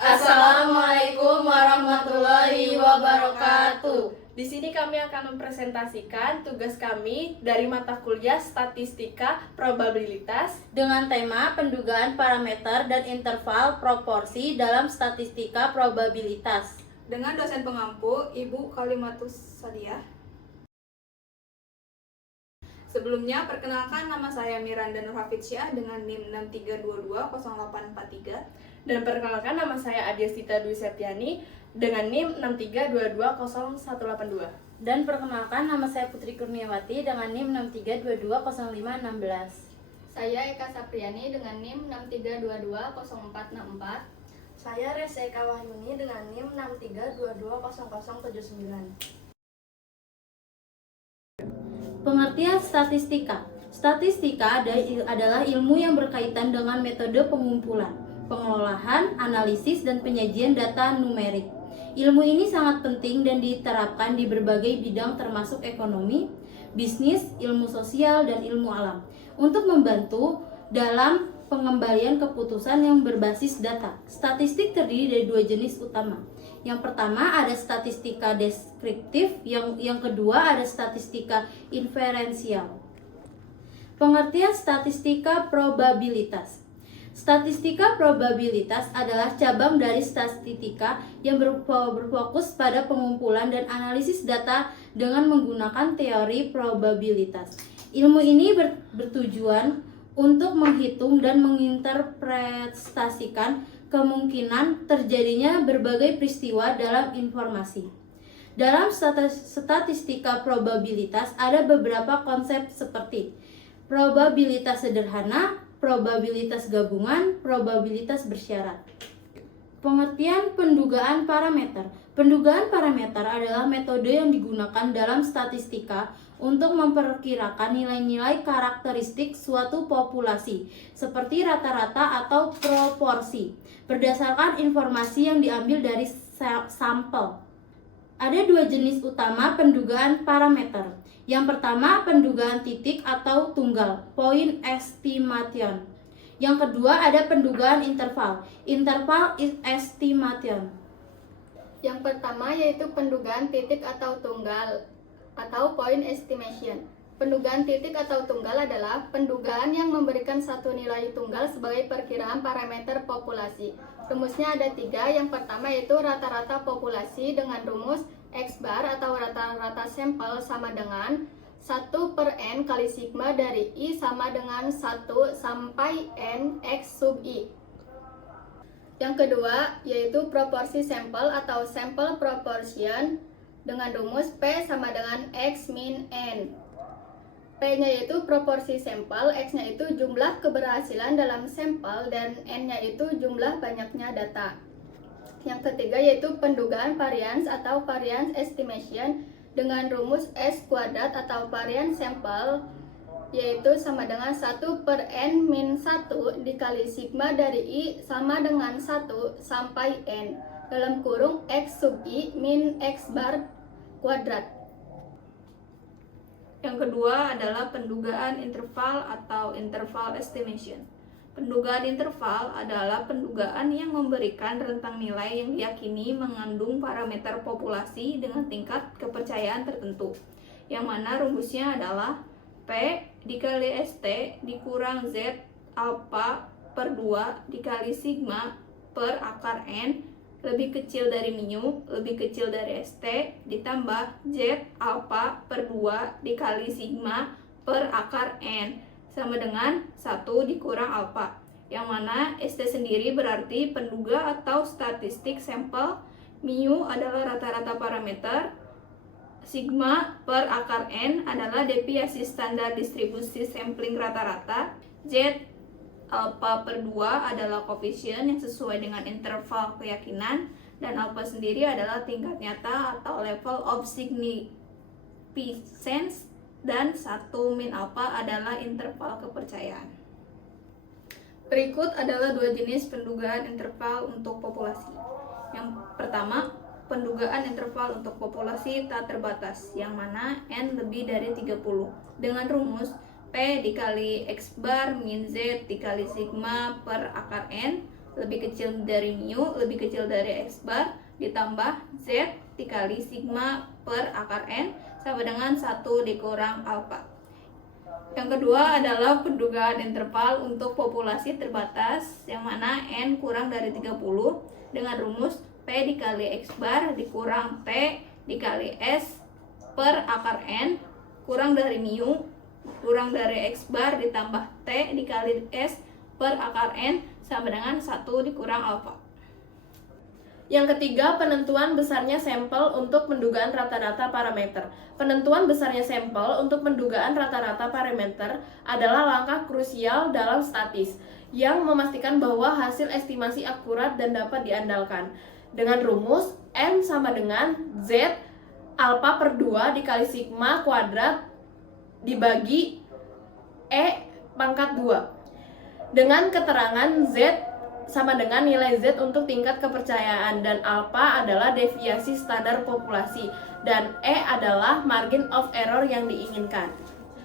Assalamualaikum warahmatullahi wabarakatuh. Di sini kami akan mempresentasikan tugas kami dari mata kuliah Statistika Probabilitas Dengan tema pendugaan parameter dan interval proporsi dalam statistika probabilitas. Dengan dosen pengampu, Ibu Kalimatus Sadiah. Sebelumnya, perkenalkan nama saya Miranda Nurhafidsyah dengan NIM 63220843. dan perkenalkan nama saya Adiastita Dwi Septiani dengan NIM 63220182. Dan perkenalkan nama saya Putri Kurniawati dengan NIM 63220516. Saya Eka Sapriani dengan NIM 63220464. Saya Resa Eka Wahyuni dengan NIM 63220079. Pengertian statistika. Statistika adalah ilmu yang berkaitan dengan metode pengumpulan, pengolahan, analisis, dan penyajian data numerik. Ilmu ini sangat penting dan diterapkan di berbagai bidang termasuk ekonomi, bisnis, ilmu sosial, dan ilmu alam untuk membantu dalam pengembalian keputusan yang berbasis data. Statistik terdiri dari dua jenis utama. Yang pertama ada statistika deskriptif, yang kedua ada statistika inferensial. Pengertian statistika probabilitas. Statistika probabilitas adalah cabang dari statistika yang berfokus pada pengumpulan dan analisis data dengan menggunakan teori probabilitas. Ilmu ini bertujuan untuk menghitung dan menginterpretasikan kemungkinan terjadinya berbagai peristiwa dalam informasi. Dalam statistika probabilitas ada beberapa konsep seperti probabilitas sederhana, probabilitas gabungan, probabilitas bersyarat. Pengertian pendugaan parameter. Pendugaan parameter adalah metode yang digunakan dalam statistika untuk memperkirakan nilai-nilai karakteristik suatu populasi, seperti rata-rata atau proporsi, berdasarkan informasi yang diambil dari sampel. Ada dua jenis utama pendugaan parameter. Yang pertama, pendugaan titik atau tunggal, point estimation. Yang kedua, ada pendugaan interval, interval estimation. Yang pertama yaitu pendugaan titik atau tunggal atau point estimation. Pendugaan titik atau tunggal adalah pendugaan yang memberikan satu nilai tunggal sebagai perkiraan parameter populasi. Rumusnya ada tiga. Yang pertama yaitu rata-rata populasi dengan rumus X bar atau rata-rata sampel sama dengan 1/n kali sigma dari I sama dengan 1 sampai N X sub I. Yang kedua yaitu proporsi sampel atau sample proportion dengan rumus P sama dengan X min N. P-nya yaitu proporsi sampel, X-nya itu jumlah keberhasilan dalam sampel, dan N-nya itu jumlah banyaknya data. Yang ketiga yaitu pendugaan variance atau variance estimation dengan rumus S kuadrat atau variance sampel yaitu sama dengan 1/n min 1 dikali sigma dari I sama dengan 1 sampai N dalam kurung X sub I min X bar kuadrat. Yang kedua adalah pendugaan interval atau interval estimation. Pendugaan interval adalah pendugaan yang memberikan rentang nilai yang diyakini mengandung parameter populasi dengan tingkat kepercayaan tertentu, yang mana rumusnya adalah P dikali ST dikurang Z alpha per 2 dikali sigma per akar N lebih kecil dari mu lebih kecil dari ST ditambah Z alpha per 2 dikali sigma per akar N sama dengan 1 dikurang alpha, yang mana ST sendiri berarti penduga atau statistik sampel, mu adalah rata-rata parameter, sigma per akar N adalah deviasi standar distribusi sampling rata-rata, Z alpha per 2 adalah koefisien yang sesuai dengan interval keyakinan, dan alpha sendiri adalah tingkat nyata atau level of significance, dan 1 min alpha adalah interval kepercayaan. Berikut adalah dua jenis pendugaan interval untuk populasi. Yang pertama, pendugaan interval untuk populasi tak terbatas, yang mana N lebih dari 30, dengan rumus P dikali X bar min Z dikali sigma per akar N lebih kecil dari mu lebih kecil dari X bar ditambah Z dikali sigma per akar N sama dengan 1 dikurang alfa. Yang kedua adalah pendugaan interval untuk populasi terbatas yang mana N kurang dari 30 dengan rumus P dikali X bar dikurang T dikali S per akar N kurang dari mu kurang dari X bar ditambah T dikali S per akar N sama dengan 1 dikurang alfa. Yang ketiga, penentuan besarnya sampel untuk pendugaan rata-rata parameter. Penentuan besarnya sampel untuk pendugaan rata-rata parameter adalah langkah krusial dalam statis yang memastikan bahwa hasil estimasi akurat dan dapat diandalkan. Dengan rumus N sama dengan Z alfa per 2 dikali sigma kuadrat dibagi E pangkat 2. Dengan keterangan Z sama dengan nilai Z untuk tingkat kepercayaan dan alfa adalah deviasi standar populasi dan E adalah margin of error yang diinginkan.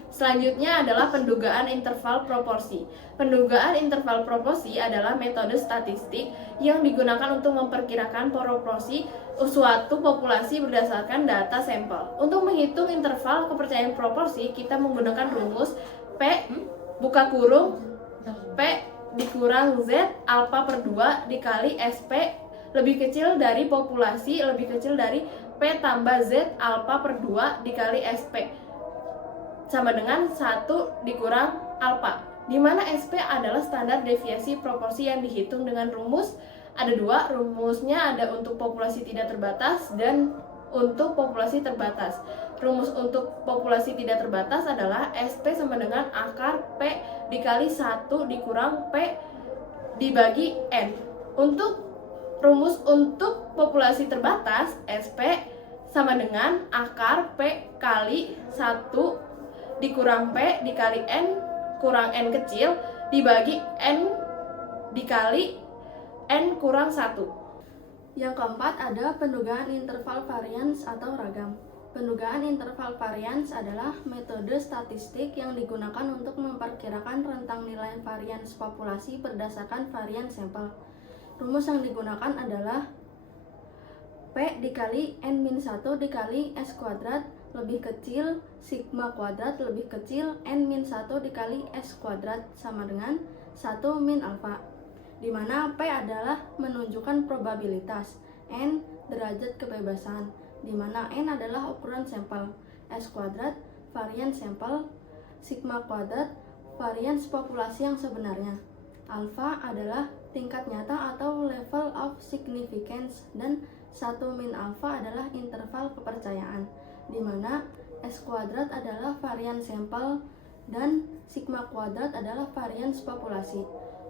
Selanjutnya adalah pendugaan interval proporsi. Pendugaan interval proporsi adalah metode statistik yang digunakan untuk memperkirakan proporsi suatu populasi berdasarkan data sampel. Untuk menghitung interval kepercayaan proporsi, kita menggunakan rumus P buka kurung P dikurang Z alfa per 2 dikali SP lebih kecil dari populasi lebih kecil dari P tambah Z alfa per 2 dikali SP sama dengan 1 dikurang alfa, di mana SP adalah standar deviasi proporsi yang dihitung dengan rumus. Ada dua, rumusnya ada untuk populasi tidak terbatas dan untuk populasi terbatas. Rumus untuk populasi tidak terbatas adalah SP sama dengan akar P dikali 1 dikurang P dibagi N. Untuk rumus untuk populasi terbatas, SP sama dengan akar P kali 1 dikurang P dikali N kurang N kecil dibagi N dikali N kurang 1. Yang keempat ada pendugaan interval varians atau ragam. Pendugaan interval varians adalah metode statistik yang digunakan untuk memperkirakan rentang nilai varians populasi berdasarkan varian sampel. Rumus yang digunakan adalah P dikali N-1 dikali S kuadrat lebih kecil sigma kuadrat lebih kecil N-1 dikali S kuadrat sama dengan 1 min alfa, di mana P adalah menunjukkan probabilitas, N derajat kebebasan, di mana N adalah ukuran sampel, S kuadrat varian sampel, sigma kuadrat varians populasi yang sebenarnya, alfa adalah tingkat nyata atau level of significance, dan 1 min alfa adalah interval kepercayaan, di mana S kuadrat adalah varian sampel dan sigma kuadrat adalah varians populasi.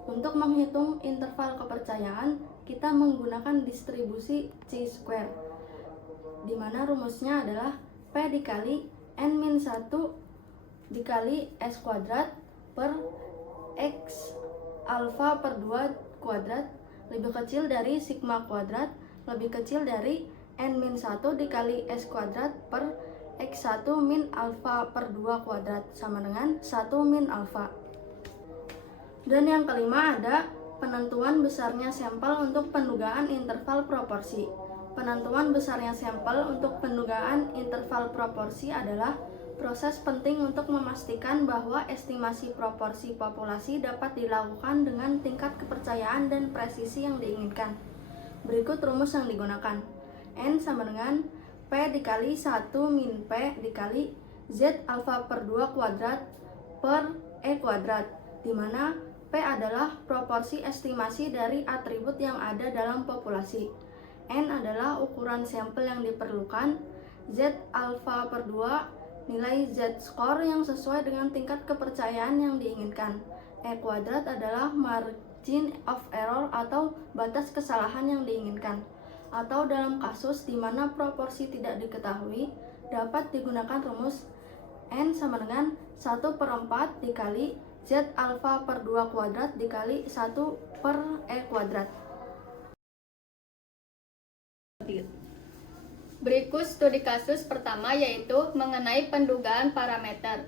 Untuk menghitung interval kepercayaan, kita menggunakan distribusi chi-square, di mana rumusnya adalah P dikali N-1 dikali S kuadrat per X alfa per 2 kuadrat lebih kecil dari sigma kuadrat lebih kecil dari N-1 dikali S kuadrat per X1 min alfa per 2 kuadrat sama dengan 1 min alfa. Dan yang kelima ada penentuan besarnya sampel untuk pendugaan interval proporsi. Penentuan besarnya sampel untuk pendugaan interval proporsi adalah proses penting untuk memastikan bahwa estimasi proporsi populasi dapat dilakukan dengan tingkat kepercayaan dan presisi yang diinginkan. Berikut rumus yang digunakan. N sama dengan P dikali 1 min P dikali Z alfa per 2 kuadrat per E kuadrat, di mana P adalah proporsi estimasi dari atribut yang ada dalam populasi. N adalah ukuran sampel yang diperlukan. Z alfa per 2 nilai Z score yang sesuai dengan tingkat kepercayaan yang diinginkan. E kuadrat adalah margin of error atau batas kesalahan yang diinginkan. Atau dalam kasus di mana proporsi tidak diketahui, dapat digunakan rumus N sama dengan 1/4 dikali Z alfa per 2 kuadrat dikali 1 per E kuadrat. Berikut studi kasus pertama yaitu mengenai pendugaan parameter.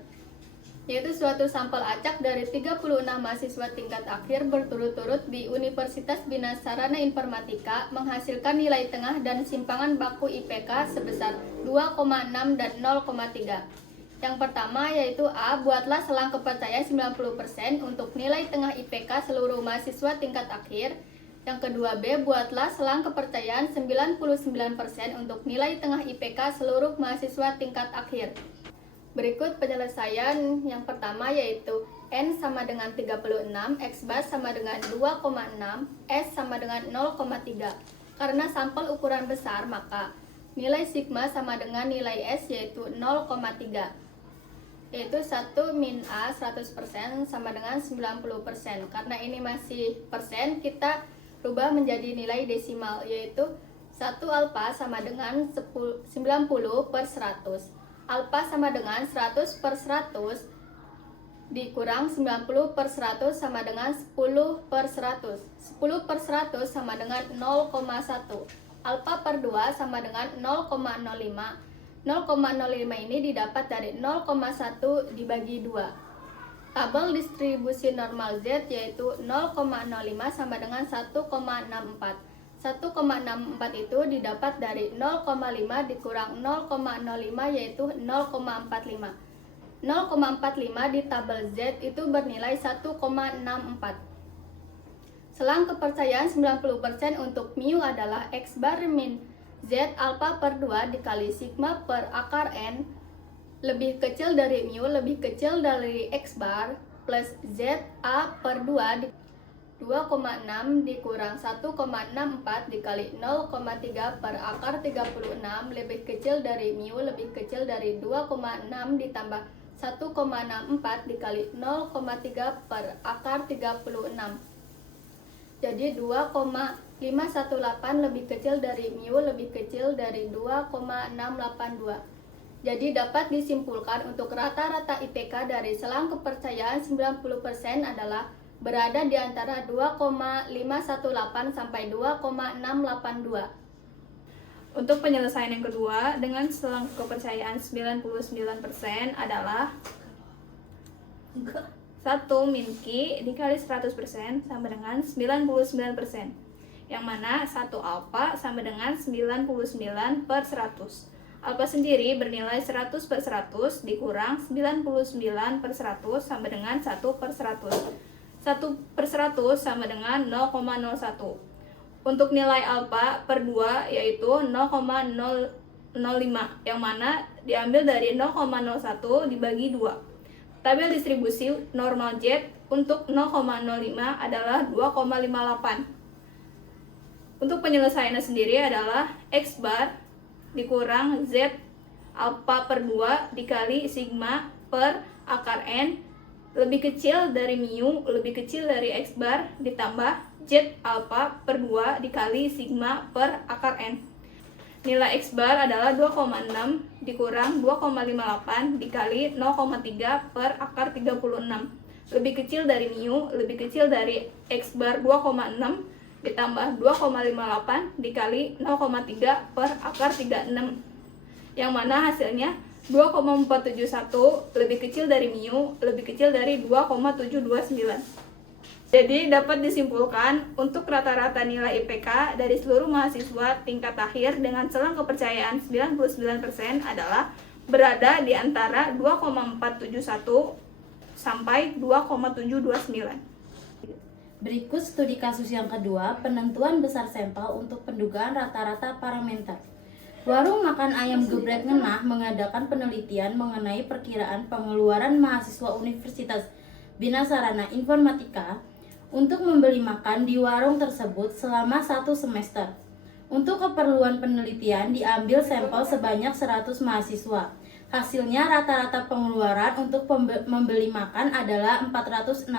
yaitu suatu sampel acak dari 36 mahasiswa tingkat akhir berturut-turut di Universitas Bina Sarana Informatika menghasilkan nilai tengah dan simpangan baku IPK sebesar 2,6 dan 0,3. Yang pertama yaitu A. Buatlah selang kepercayaan 90% untuk nilai tengah IPK seluruh mahasiswa tingkat akhir. Yang kedua B. Buatlah selang kepercayaan 99% untuk nilai tengah IPK seluruh mahasiswa tingkat akhir. Berikut penyelesaian yang pertama yaitu N sama dengan 36, X bar sama dengan 2,6, S sama dengan 0,3. Karena sampel ukuran besar, maka nilai sigma sama dengan nilai S yaitu 0,3. Yaitu 1 min A 100% sama dengan 90%. Karena ini masih persen, kita rubah menjadi nilai desimal, yaitu 1 alfa sama dengan 90 per 100. Alfa sama dengan 100 per 100 dikurang 90 per 100 sama dengan 10 per 100. 10 per 100 sama dengan 0,1. Alfa per 2 sama dengan 0,05. 0,05 ini didapat dari 0,1 dibagi 2. Tabel distribusi normal Z yaitu 0,05 sama dengan 1,64. 1,64 itu didapat dari 0,5 dikurang 0,05 yaitu 0,45. 0,45 di tabel Z itu bernilai 1,64. Selang kepercayaan 90% untuk mu adalah X bar min Z alfa per 2 dikali sigma per akar N lebih kecil dari mu lebih kecil dari X bar plus Z A per 2 2,6 dikurang 1,64 dikali 0,3 per akar 36 lebih kecil dari mu lebih kecil dari 2,6 ditambah 1,64 dikali 0,3 per akar 36. Jadi 2,518 lebih kecil dari mu lebih kecil dari 2,682. Jadi dapat disimpulkan untuk rata-rata IPK dari selang kepercayaan 90% adalah berada di antara 2,518 sampai 2,682. Untuk penyelesaian yang kedua, dengan selang kepercayaan 99% adalah 1 min Q dikali 100% sama dengan 99%. Yang mana 1 alfa sama dengan 99 per 100. Alfa sendiri bernilai 100 per 100 dikurang 99 per 100 sama dengan 1 per 100. 1 per 100 sama dengan 0,01. Untuk nilai alfa per 2 yaitu 0,005 yang mana diambil dari 0,01 dibagi 2. Tabel distribusi normal Z untuk 0,05 adalah 2,58. Untuk penyelesaiannya sendiri adalah X bar dikurang Z alfa per 2 dikali sigma per akar N lebih kecil dari mu lebih kecil dari X bar ditambah Z alfa per 2 dikali sigma per akar N. Nilai X bar adalah 2,6 dikurang 2,58 dikali 0,3 per akar 36. Lebih kecil dari mu lebih kecil dari X bar 2,6 ditambah 2,58 dikali 0,3 per akar 36. Yang mana hasilnya 2,471 lebih kecil dari mu lebih kecil dari 2,729. Jadi dapat disimpulkan untuk rata-rata nilai IPK dari seluruh mahasiswa tingkat akhir dengan selang kepercayaan 99% adalah berada di antara 2,471 sampai 2,729. Berikut studi kasus yang kedua, penentuan besar sampel untuk pendugaan rata-rata parameter. Warung makan ayam geprek Ngenah mengadakan penelitian mengenai perkiraan pengeluaran mahasiswa Universitas Bina Sarana Informatika untuk membeli makan di warung tersebut selama 1 semester. Untuk keperluan penelitian diambil sampel sebanyak 100 mahasiswa. Hasilnya rata-rata pengeluaran untuk membeli makan adalah 406.000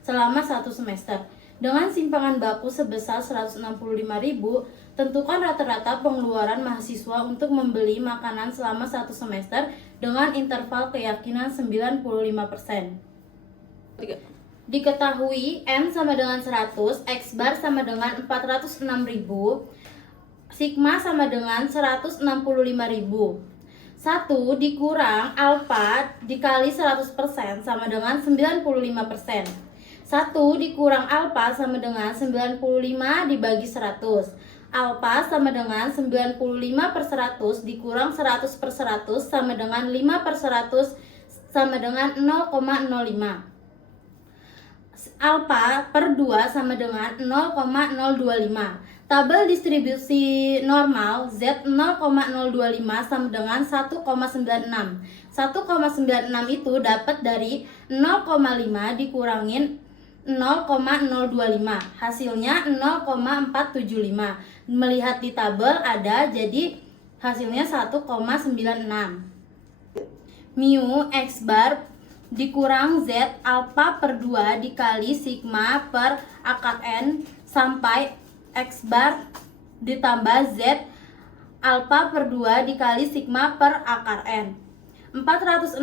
selama 1 semester. Dengan simpangan baku sebesar 165.000, tentukan rata-rata pengeluaran mahasiswa untuk membeli makanan selama 1 semester dengan interval keyakinan 95%. Diketahui N sama dengan 100, X bar sama dengan 406.000, sigma sama dengan 165.000. 1 dikurang alfa dikali 100% sama dengan 95%. 1 dikurang alfa sama dengan 95 dibagi 100. Alfa sama dengan 95 per 100 dikurang 100 per 100 sama dengan 5 per 100 sama dengan 0,05. Alfa per 2 sama dengan 0,025. Tabel distribusi normal Z 0,025 sama dengan 1,96. 1,96 itu dapat dari 0,5 dikurangin 0,025. Hasilnya 0,475. Melihat di tabel ada, jadi hasilnya 1,96. Mu X bar dikurang Z alfa per 2 dikali sigma per akar N sampai X bar ditambah Z alfa per 2 dikali sigma per akar N. 406.000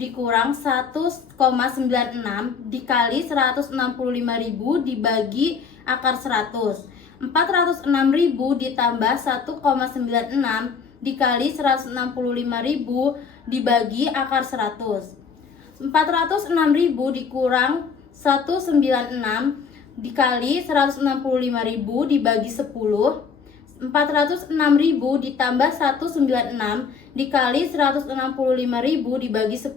dikurang 1,96 dikali 165.000 dibagi akar 100. 406.000 ditambah 1,96 dikali 165.000 dibagi akar 100. 406.000 dikurang 196 dikali 165.000 dibagi 10. 406.000 ditambah 196 dikali 165.000 dibagi 10.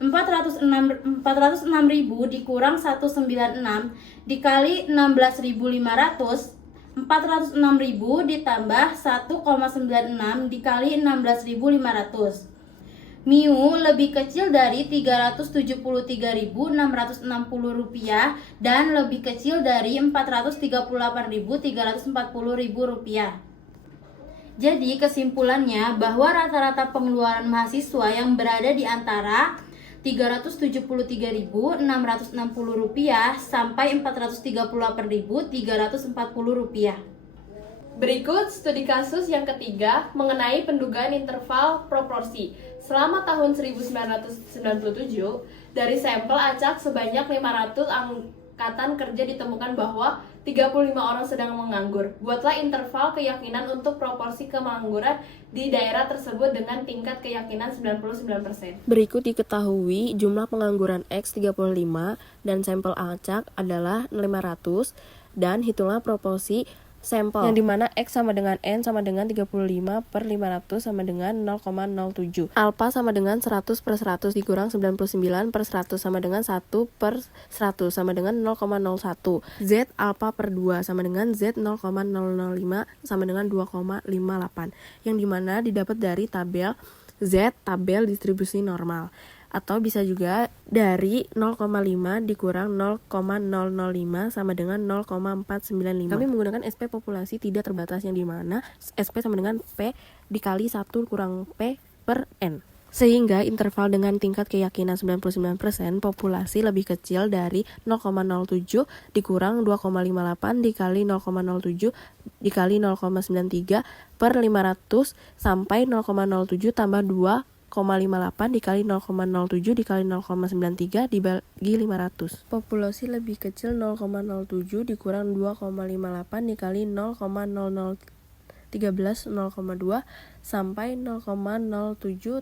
406.000 dikurang 196 dikali 16.500. 406.000 ditambah 1,96 dikali 16.500. Mu lebih kecil dari Rp373.660 dan lebih kecil dari Rp438.340.000. Jadi kesimpulannya bahwa rata-rata pengeluaran mahasiswa yang berada di antara Rp373.660 sampai Rp438.340. Berikut studi kasus yang ketiga mengenai pendugaan interval proporsi. Selama tahun 1997, dari sampel acak sebanyak 500 angkatan kerja ditemukan bahwa 35 orang sedang menganggur. Buatlah interval keyakinan untuk proporsi kemangguran di daerah tersebut dengan tingkat keyakinan 99%. Berikut diketahui jumlah pengangguran X 35 dan sampel acak adalah 500 dan hitunglah proporsi sampel yang dimana X sama dengan N sama dengan 35 per 500 sama dengan 0,07. Alpha sama dengan 100 per 100 dikurang 99 per 100 sama dengan 1 per 100 sama dengan 0,01. Z alpha per 2 sama dengan Z 0,005 sama dengan 2,58 yang dimana didapat dari tabel Z, tabel distribusi normal. Atau bisa juga dari 0,5 dikurang 0,005 sama dengan 0,495. Kami menggunakan SP populasi tidak terbatas yang dimana SP sama dengan P dikali 1 kurang P per N. Sehingga interval dengan tingkat keyakinan 99% populasi lebih kecil dari 0,07 dikurang 2,58 dikali 0,07 dikali 0,93 per 500 sampai 0,07 tambah 2,58 dikali 0,07 dikali 0,93 dibagi 500. Populasi lebih kecil 0,07 dikurang 2,58 dikali 0,0013 0,2 sampai 0,07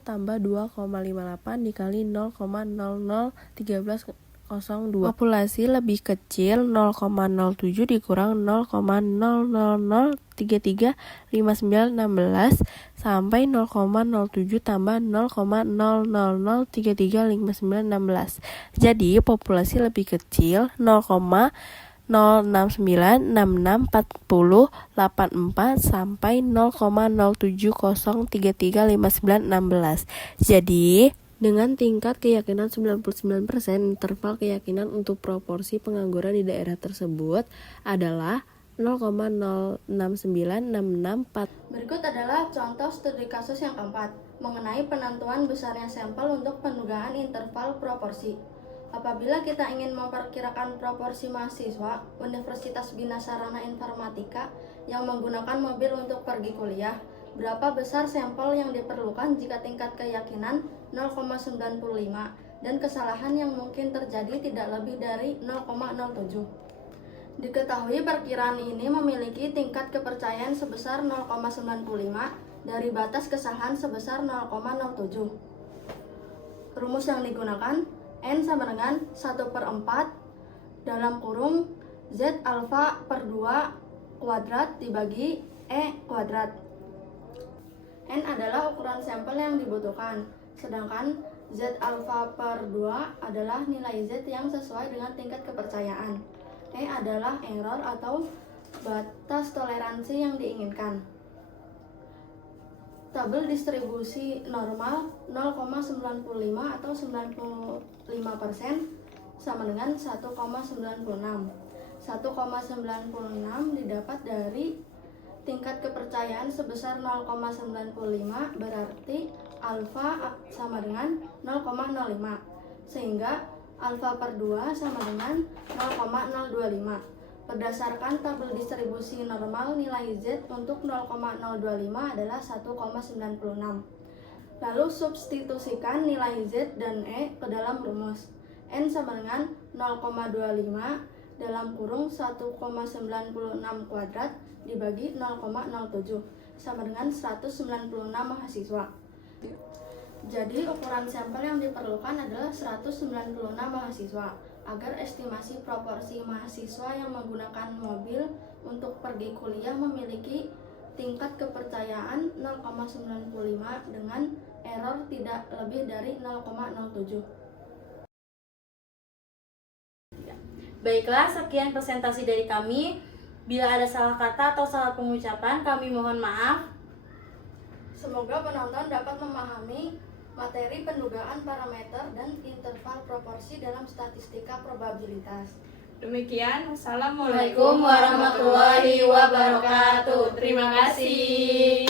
tambah 2,58 dikali 0,0013 02. Populasi lebih kecil 0,07 dikurang 0,000335916 sampai 0,07 tambah 0,000335916. Jadi populasi lebih kecil 0,069664084 sampai 0,070335916. Jadi dengan tingkat keyakinan 99%, interval keyakinan untuk proporsi pengangguran di daerah tersebut adalah 0,069664. Berikut adalah contoh studi kasus yang keempat mengenai penentuan besarnya sampel untuk pendugaan interval proporsi. Apabila kita ingin memperkirakan proporsi mahasiswa Universitas Bina Sarana Informatika yang menggunakan mobil untuk pergi kuliah, berapa besar sampel yang diperlukan jika tingkat keyakinan 0,95 dan kesalahan yang mungkin terjadi tidak lebih dari 0,07. Diketahui perkiraan ini memiliki tingkat kepercayaan sebesar 0,95 dari batas kesalahan sebesar 0,07. Rumus yang digunakan N sama dengan 1/4 dalam kurung Z alfa per 2 kuadrat dibagi E kuadrat. N adalah ukuran sampel yang dibutuhkan, sedangkan Z alfa per 2 adalah nilai Z yang sesuai dengan tingkat kepercayaan. E adalah error atau batas toleransi yang diinginkan. Tabel distribusi normal 0,95 atau 95% sama dengan 1,96. 1,96 didapat dari tingkat kepercayaan sebesar 0,95, berarti alfa sama dengan 0,05, sehingga alfa per 2 sama dengan 0,025. Berdasarkan tabel distribusi normal, nilai Z untuk 0,025 adalah 1,96. Lalu substitusikan nilai Z dan E ke dalam rumus. N sama dengan 0,25 dalam kurung 1,96 kuadrat dibagi 0,07 sama dengan 196 mahasiswa. Jadi ukuran sampel yang diperlukan adalah 196 mahasiswa. Agar estimasi proporsi mahasiswa yang menggunakan mobil untuk pergi kuliah memiliki tingkat kepercayaan 0,95 dengan error tidak lebih dari 0,07. Baiklah, sekian presentasi dari kami. Bila ada salah kata atau salah pengucapan, kami mohon maaf. Semoga penonton dapat memahami materi pendugaan parameter dan interval proporsi dalam statistika probabilitas. Demikian, wassalamualaikum Waalaikumsalam warahmatullahi wabarakatuh. Terima kasih.